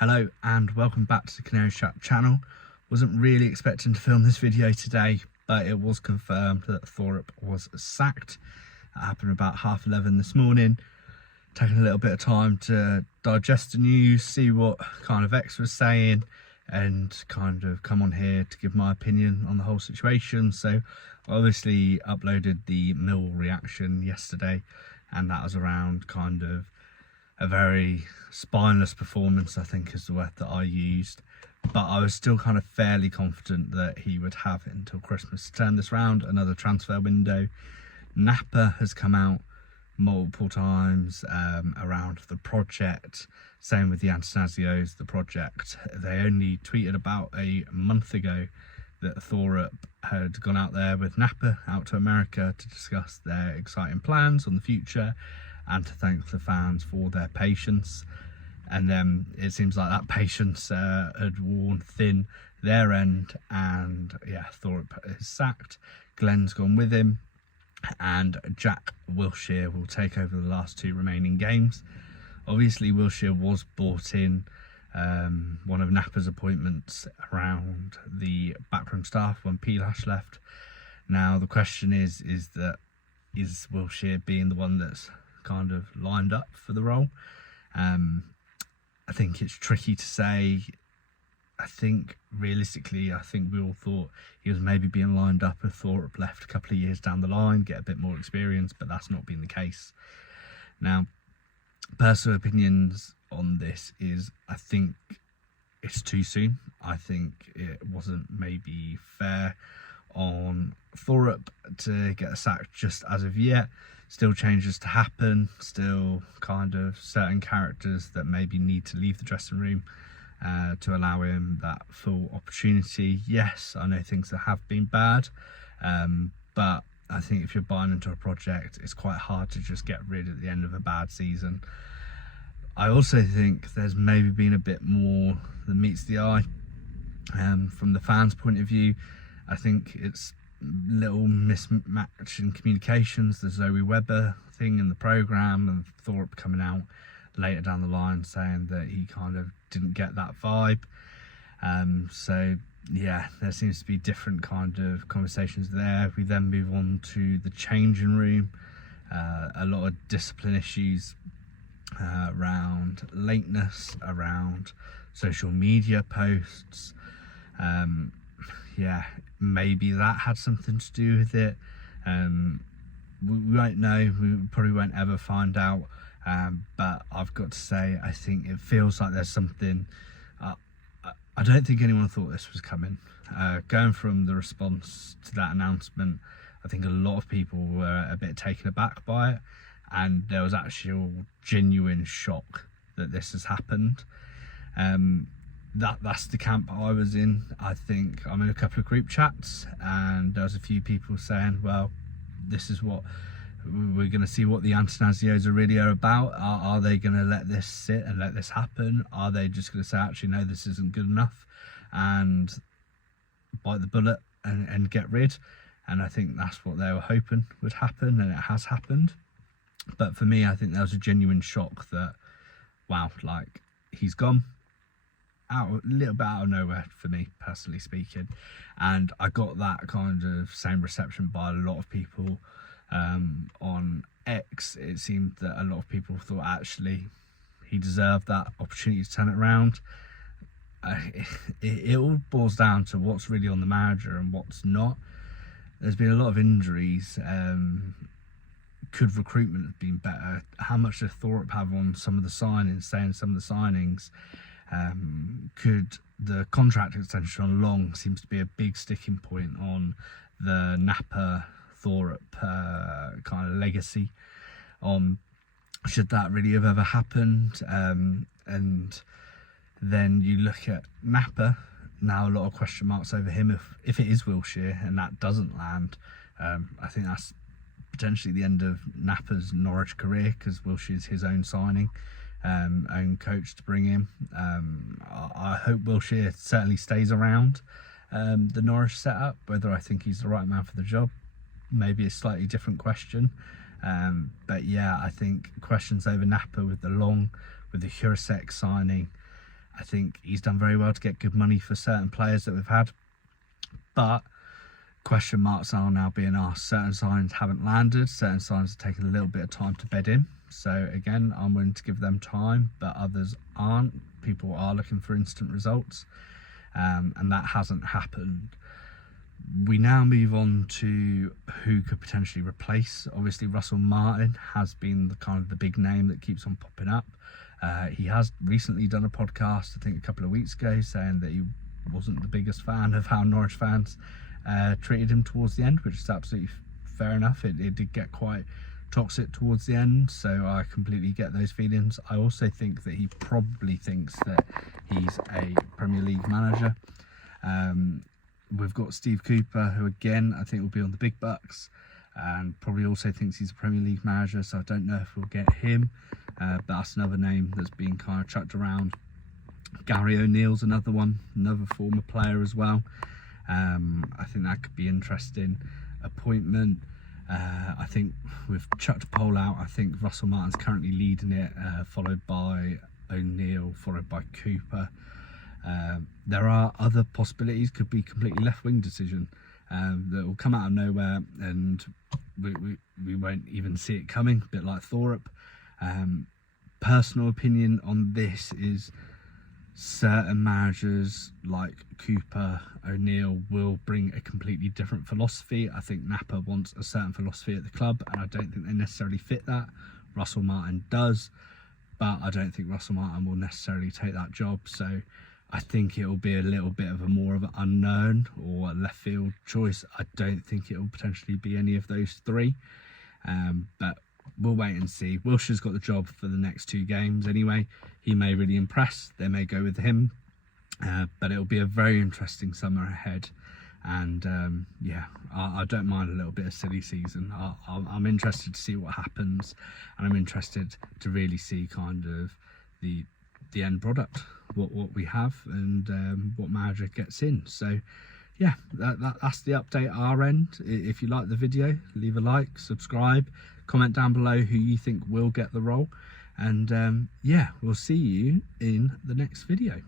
Hello and welcome back to the Canary Chat channel. Wasn't really expecting to film this video today, but it was confirmed that Thorup was sacked. It happened about 11:30 this morning. Taking a little bit of time to digest the news, see what kind of X was saying, and kind of come on here to give my opinion on the whole situation. So I obviously uploaded the Mill reaction yesterday, and that was around kind of a very spineless performance, I think is the word that I used. But I was still kind of fairly confident that he would have it until Christmas to turn this round. Another transfer window. Napa has come out multiple times around the project. Same with the Antanazios, the project. They only tweeted about a month ago that Thorup had gone out there with Napa out to America to discuss their exciting plans on the future and to thank the fans for their patience. And then it seems like that patience had worn thin their end, and yeah, Thorup is sacked. Glenn's gone with him, and Jack Wilshere will take over the last two remaining games. Obviously Wilshere was brought in one of Napa's appointments around the backroom staff when Pilash left. Now the question is Wilshere being the one that's kind of lined up for the role? I think it's tricky to say. I think realistically, we all thought he was maybe being lined up if Thorup left a couple of years down the line, get a bit more experience, but that's not been the case. Now, personal opinions on this is I think it's too soon. I think it wasn't maybe fair on Thorup to get a sack just as of yet. Still changes to happen, still kind of certain characters that maybe need to leave the dressing room to allow him that full opportunity. Yes, I know things that have been bad, but I think if you're buying into a project, it's quite hard to just get rid at the end of a bad season. I also think there's maybe been a bit more than meets the eye from the fans' point of view. I think it's little mismatch in communications, the Zoe Webber thing in the programme, and Thorup coming out later down the line saying that he kind of didn't get that vibe. So yeah, there seems to be different kind of conversations there. We then move on to the changing room. A lot of discipline issues around lateness, around social media posts. Yeah, maybe that had something to do with it. We won't know, we probably won't ever find out, but I've got to say, I think it feels like there's something. I don't think anyone thought this was coming. Going from the response to that announcement, I think a lot of people were a bit taken aback by it, and there was actual genuine shock that this has happened. That's the camp I was in. I think I'm in a couple of group chats, and there was a few people saying, well, this is what we're going to see, what the Antanazios are really about. Are they going to let this sit and let this happen? Are they just going to say, actually, no, this isn't good enough, and bite the bullet and get rid? And I think that's what they were hoping would happen, and it has happened. But for me, I think there was a genuine shock that, wow, like, he's gone. A little bit out of nowhere for me, personally speaking, and I got that kind of same reception by a lot of people on X. It seemed that a lot of people thought actually he deserved that opportunity to turn it around. It all boils down to what's really on the manager and what's not. There's been a lot of injuries. Could recruitment have been better? How much did Thorup have on some of the signings, saying some of the signings? Could the contract extension on Long seems to be a big sticking point on the Napa Thorup kind of legacy. Should that really have ever happened? And then you look at Napa, now a lot of question marks over him if it is Wilshere and that doesn't land. I think that's potentially the end of Napa's Norwich career, because Wilshere's his own signing. Own coach to bring in. I hope Wilshere certainly stays around the Norwich setup. Whether I think he's the right man for the job, maybe a slightly different question. But yeah, I think questions over Napa with the Long, with the Jurasek signing, I think he's done very well to get good money for certain players that we've had, but question marks are now being asked. Certain signs haven't landed, certain signs have taken a little bit of time to bed in. So again, I'm willing to give them time, but others aren't. People are looking for instant results, and that hasn't happened. We now move on to who could potentially replace. Obviously, Russell Martin has been the kind of the big name that keeps on popping up. He has recently done a podcast, I think a couple of weeks ago, saying that he wasn't the biggest fan of how Norwich fans treated him towards the end, which is absolutely fair enough. It did get quite toxic towards the end, so I completely get those feelings. I also think that he probably thinks that he's a Premier League manager. We've got Steve Cooper, who again I think will be on the big bucks, and probably also thinks he's a Premier League manager, so I don't know if we'll get him, but that's another name that's been kind of chucked around. Gary O'Neill's another one, another former player as well. I think that could be interesting appointment. I think we've chucked a poll out. I think Russell Martin's currently leading it, followed by O'Neill, followed by Cooper. There are other possibilities. Could be completely left-wing decision that will come out of nowhere, and we won't even see it coming, a bit like Thorup. Personal opinion on this is certain managers like Cooper, O'Neill will bring a completely different philosophy. I think Napa wants a certain philosophy at the club, and I don't think they necessarily fit that. Russell Martin does, but I don't think Russell Martin will necessarily take that job. So I think it will be a little bit of a more of an unknown or a left field choice. I don't think it will potentially be any of those three, but we'll wait and see. Wilshire's got the job for the next 2 games anyway. He may really impress. They may go with him, but it'll be a very interesting summer ahead. And yeah, I don't mind a little bit of silly season. I'm interested to see what happens, and I'm interested to really see kind of the end product, what we have, and what manager gets in. So yeah, that's the update at our end. If you like the video, leave a like, subscribe, comment down below who you think will get the role, and yeah, we'll see you in the next video.